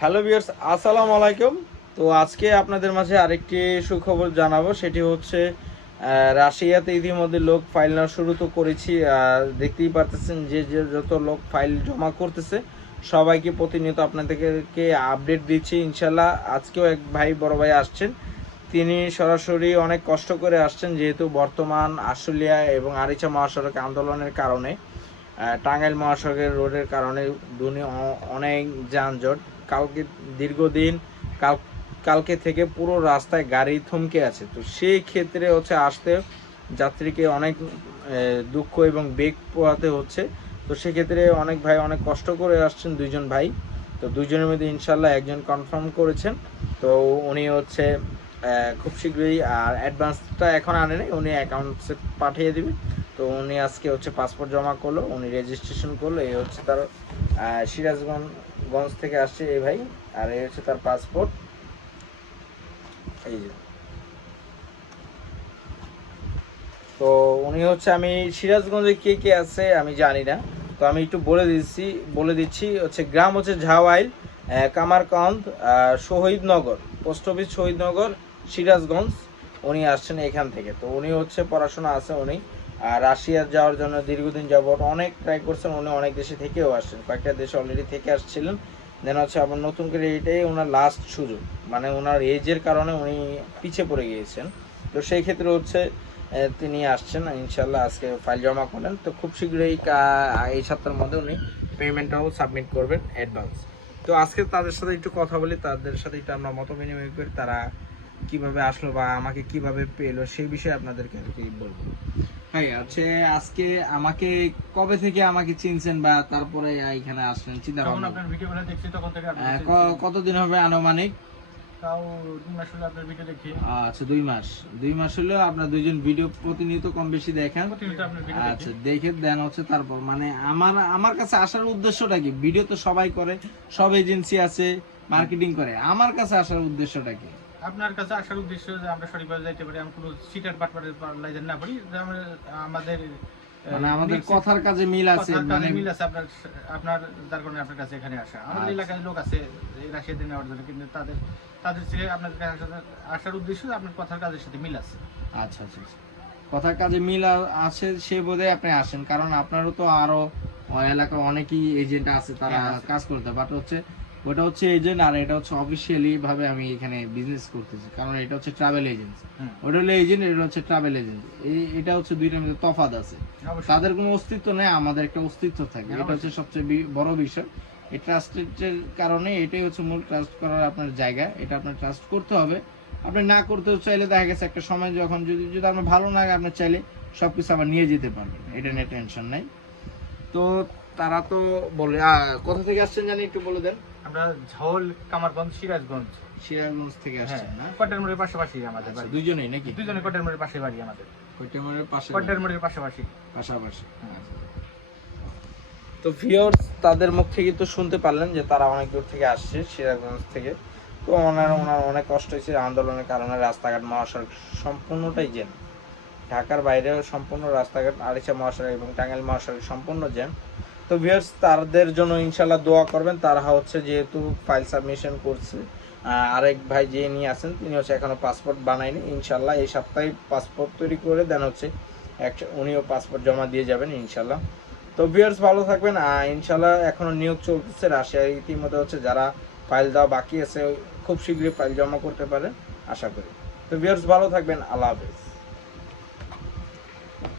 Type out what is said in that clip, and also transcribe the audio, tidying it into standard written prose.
Hello viewers, আসসালামু আলাইকুম। তো আজকে আপনাদের মাঝে আরেকটি সুখবর জানাবো, সেটি হচ্ছে রাশিয়াতে ইতিমধ্যে লোক ফাইল নেওয়া শুরু তো করেছি। দেখতেই পারতেছেন যে যত লোক ফাইল জমা করতেছে সবাইকে প্রতিনিয়ত আপনাদেরকে আপডেট দিচ্ছি। ইনশাল্লাহ আজকেও এক ভাই বড় ভাই আসছেন, তিনি সরাসরি অনেক কষ্ট করে আসছেন, যেহেতু বর্তমান আশুলিয়া এবং আরিচা মহাসড়ক আন্দোলনের কারণে টাঙ্গাইল মহাসড়কের রোডের কারণে অনেক যানজট। কালকে দীর্ঘদিন কাল কালকে থেকে পুরো রাস্তায় গাড়ি থমকে আছে। তো সেই ক্ষেত্রে হচ্ছে আসতে যাত্রীকে অনেক দুঃখ এবং বেগ পোহাতে হচ্ছে। তো সেক্ষেত্রে অনেক ভাই অনেক কষ্ট করে আসছেন, দুইজন ভাই। তো দুইজনের মধ্যে ইনশাল্লাহ একজন কনফার্ম করেছেন। তো উনি হচ্ছে খুব শীঘ্রই, আর অ্যাডভান্সটা এখন আনে নাই, উনি অ্যাকাউন্টসে পাঠিয়ে দিবে। তো উনি আজকে হচ্ছে পাসপোর্ট জমা করলো, উনি রেজিস্ট্রেশন করলো। এই হচ্ছে তার সিরাজগঞ্জ থেকে আসছে এই ভাই, আর এই হচ্ছে তার পাসপোর্ট। এই যে, তো উনি হচ্ছে, আমি সিরাজগঞ্জে কে কে আছে আমি জানি না, তো আমি একটু বলে দিচ্ছি হচ্ছে গ্রাম হচ্ছে ঝাওয়াইল, কামারকান্দ, শহীদনগর, পোস্ট অফিস শহীদনগর, সিরাজগঞ্জ। উনি আসছেন এখান থেকে। তো উনি হচ্ছে পড়াশোনা আছে, উনি রাশিয়ার যাওয়ার জন্য দীর্ঘদিন যাবত অনেক ট্রাই করছেন। উনি অনেক দেশে থেকেও আসছেন, কয়েকটা দেশে অলরেডি থেকে আসছিলেন। দেন হচ্ছে আবার নতুন করে এটাই ওনার লাস্ট সুযোগ, মানে ওনার এজের কারণে উনি পিছিয়ে পড়ে গিয়েছেন। তো সেই ক্ষেত্রে হচ্ছে তিনি আসছেন ইনশাল্লাহ, আজকে ফাইল জমা করলেন। তো খুব শীঘ্রই এই সপ্তাহের মধ্যে উনি পেমেন্টটাও সাবমিট করবেন অ্যাডভান্স। তো আজকে তাদের সাথে একটু কথা বলি, তাদের সাথে একটু আমরা মত বিনিময় করি, তারা কিভাবে আসলো বা আমাকে কিভাবে পেলো সেই বিষয়ে আপনাদেরকে আর কি বলবো। ভাই হচ্ছে আজকে আমাকে কবে থেকে আমাকে চিনছেন বা তারপরে এখানে আসলেন চিন্তা ভাবনা? আপনার ভিডিওগুলো দেখছি তখন থেকে কতদিন হবে আনুমানিক? তাও 2 মাস হলো আপনার ভিডিও দেখি। আচ্ছা, 2 মাস। 2 মাস হলো আপনার দুইজন ভিডিও প্রতিনিয়ত কম বেশি দেখেন? প্রতিনিয়ত আপনার ভিডিও আচ্ছা, দেখে দেন হচ্ছে। তারপর মানে আমার কাছে আসার উদ্দেশ্যটা কি? ভিডিও তো সবাই করে, সব এজেন্সি আছে মার্কেটিং করে, আমার কাছে আসার উদ্দেশ্যটা কি? আপনার কাছে আসার উদ্দেশ্য যে আমরা সঠিকভাবে যাইতে পারি, আমি কোনো সিটার বাটপারের লাইজেন না পড়ি, যে আমাদের মানে আমাদের কথার কাজে মিল আছে, মানে মিল আছে আপনার আপনার যার কারণে আপনার কাছে এখানে আসা। আমাদের এলাকায় লোক আছে এই রাশিয়া দিন নেওয়ার জন্য, কিন্তু তাদের চেয়ে আপনার কাছে আসার উদ্দেশ্য আপনার কথার কাজের সাথে মিল আছে। আচ্ছা আচ্ছা আচ্ছা। কথার কাজে মিল আছে সে বোধহয় আপনি আসেন, কারণ আপনারও তো আরো এলাকায় অনেকই এজেন্ট আছে, তারা কাজ করতে। বাট হচ্ছে ওটা হচ্ছে এজেন্ট, আর এটা হচ্ছে অফিসিয়ালি ভাবে আমি এখানে বিজনেস করতেছি, কারণ এটা হচ্ছে ট্রাভেল এজেন্সি। ওটা হলো এজেন্ট, এটা হচ্ছে ট্রাভেল এজেন্সি। এটা হচ্ছে দুইটার মধ্যে তফাৎ আছে। তাদের কোনো অস্তিত্ব নেই, আমাদের একটা অস্তিত্ব থাকে, এটা হচ্ছে সবচেয়ে বড় বিষয়। এই ট্রাস্টের কারণে এটাই হচ্ছে মূল, ট্রাস্ট করার আপনার জায়গা। এটা আপনার ট্রাস্ট করতে হবে। আপনি না করতে চাইলে দেখা গেছে একটা সময় যখন যদি যদি আপনার ভালো না লাগে, আপনি চাইলে সবকিছু আবার নিয়ে যেতে পারবেন, এটা নিয়ে টেনশন নাই। তো তারা তো বলে, কোথা থেকে আসছেন জানি একটু বলে দেন। আমরা ঝাউল, কামারগঞ্জ, সিরাজগঞ্জ। সিরাজগঞ্জ থেকে আসছেন না? কোটার মোড়ের পাশাপাশি আমাদের বাড়ি। দুইজনেই নাকি? দুইজনে কোটার মোড়ের পাশে বাড়ি আমাদের। কোটার মোড়ের পাশাপাশি। পাশাপাশি। তো ভিউয়ার্স, তাদের মুখ থেকে তো শুনতে পারলেন যে তারা অনেক দূর থেকে আসছে, সিরাজগঞ্জ থেকে। তো ওনার অনেক কষ্ট হয়েছে আন্দোলনের কারণে। রাস্তাঘাট মহাসড়ক সম্পূর্ণটাই জ্যাম, ঢাকার বাইরেও সম্পূর্ণ রাস্তাঘাট, আরিচা মহাসড়ক এবং টাঙ্গাইল মহাসড়ক সম্পূর্ণ জ্যাম। তো ভিউয়ার্স, তাদের জন্য ইনশাল্লাহ দোয়া করবেন। তারা হচ্ছে যেহেতু ফাইল সাবমিশন করছে, আরেক ভাই যে নিয়ে আসেন তিনি হচ্ছে এখনো পাসপোর্ট বানায়নি। ইনশাল্লাহ এই সপ্তাহে পাসপোর্ট তৈরি করে দেন হচ্ছে উনিও পাসপোর্ট জমা দিয়ে যাবেন ইনশাল্লাহ। তো ভিউয়ার্স, ভালো থাকবেন। ইনশাল্লাহ এখনো নিয়োগ চলতেছে রাশিয়ায়, ইতিমধ্যে হচ্ছে যারা ফাইল দেওয়া বাকি আছে খুব শীঘ্রই ফাইল জমা করতে পারে আশা করি। তো ভিউয়ার্স, ভালো থাকবেন। আল্লাহ হাফেজ।